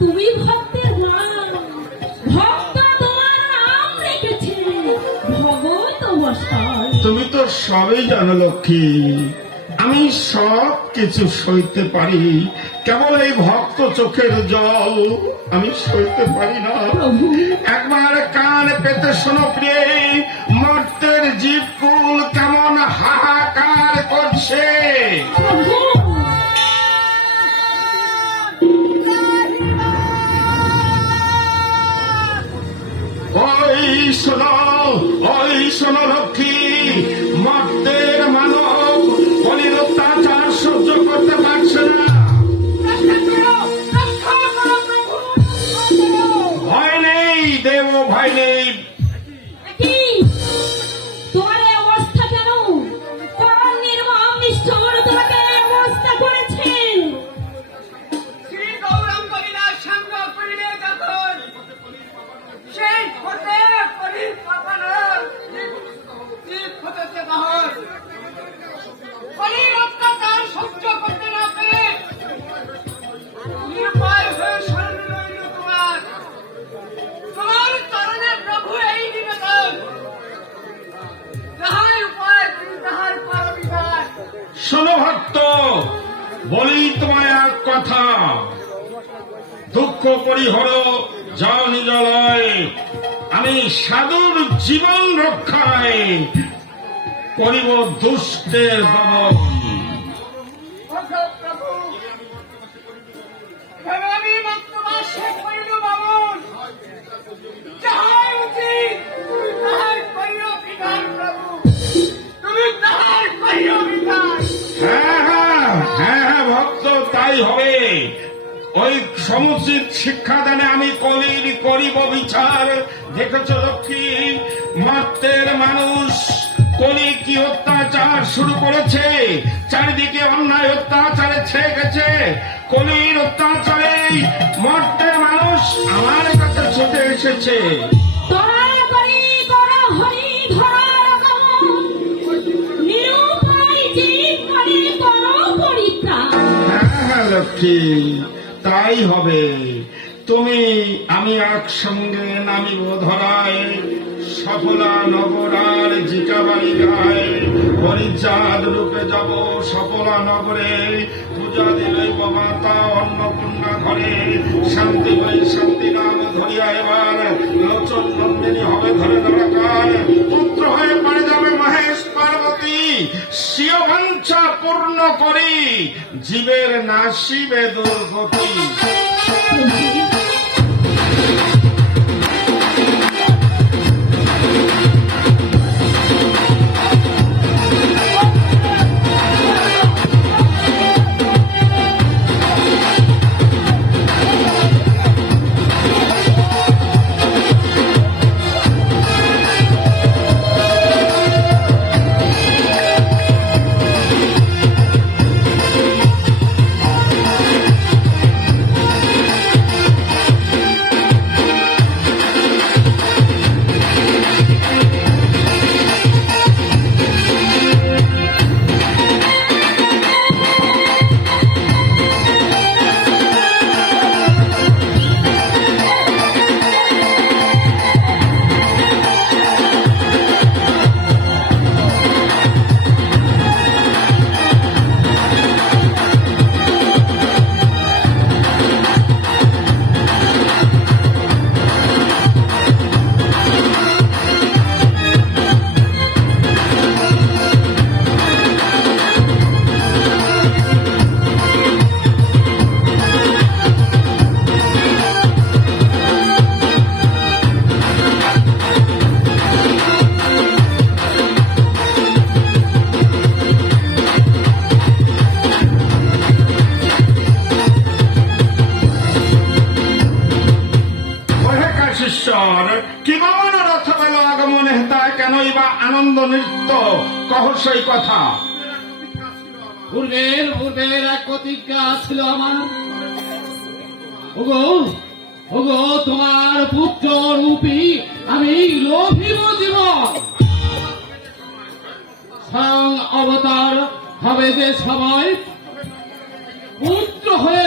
তুমি ভক্তের গোলাম ভক্ত তোমার নাম রেখেছে। ভগত তুমি তো সবই জানো লক্ষ্মী। আমি সব কিছু সইতে পারি। কেবল এই ভক্ত চোখের জল আমি সইতে পারি না। একবার কান পেতে শোনো প্রিয়। মর্তের জীবকুল শোনো লক্ষ্মী মর্তের মানব বলির অত্যাচার সহ্য করতে পারছে না। ভয় নেই দেব ভয় নেই। শোনো ভক্ত বলি তোমায় এক কথা। দুঃখ পরিহর যাও নিজলয় আমি সাধুর জীবন রক্ষায় করিব দুষ্টের দমন। হবে। ওই সমুচিত শিক্ষাদানে আমি কলির করিব বিচার। দেখেছ লক্ষ্মী মাত্রের মানুষ, কলি কি অত্যাচার শুরু করেছে? চারিদিকে কলির অত্যাচারে মর্তের মানুষ আমার কাছে ছুটে এসেছে। পরিত্রাণ। হ্যাঁ হ্যাঁ লক্ষ্মী তাই হবে। তুমি আমি একসঙ্গে নামিব ধরায় সফলা নগরার জিকাবাড়ি গায় পরিচাদ রূপে যাব সফলা নগরে পূজা দেবে বাবাতা অন্নপূর্ণা ঘরে। শান্তি বই শান্তি নাম ধরিয়া এবার করি জীবের নাসিবে দুর্গতি। মহেকাশীশ্বর কি গমন রথ বেল আগমন হেতা কেনই বা আনন্দ নৃত্য? কহ সেই কথা। পূর্বের পূর্বের এক প্রতিজ্ঞা ছিল আমার। ওগো ওগো, তোমার পুত্র রূপী, আমি লোভিব জীবন। অবতার হবে যে সময়, পুত্র হয়ে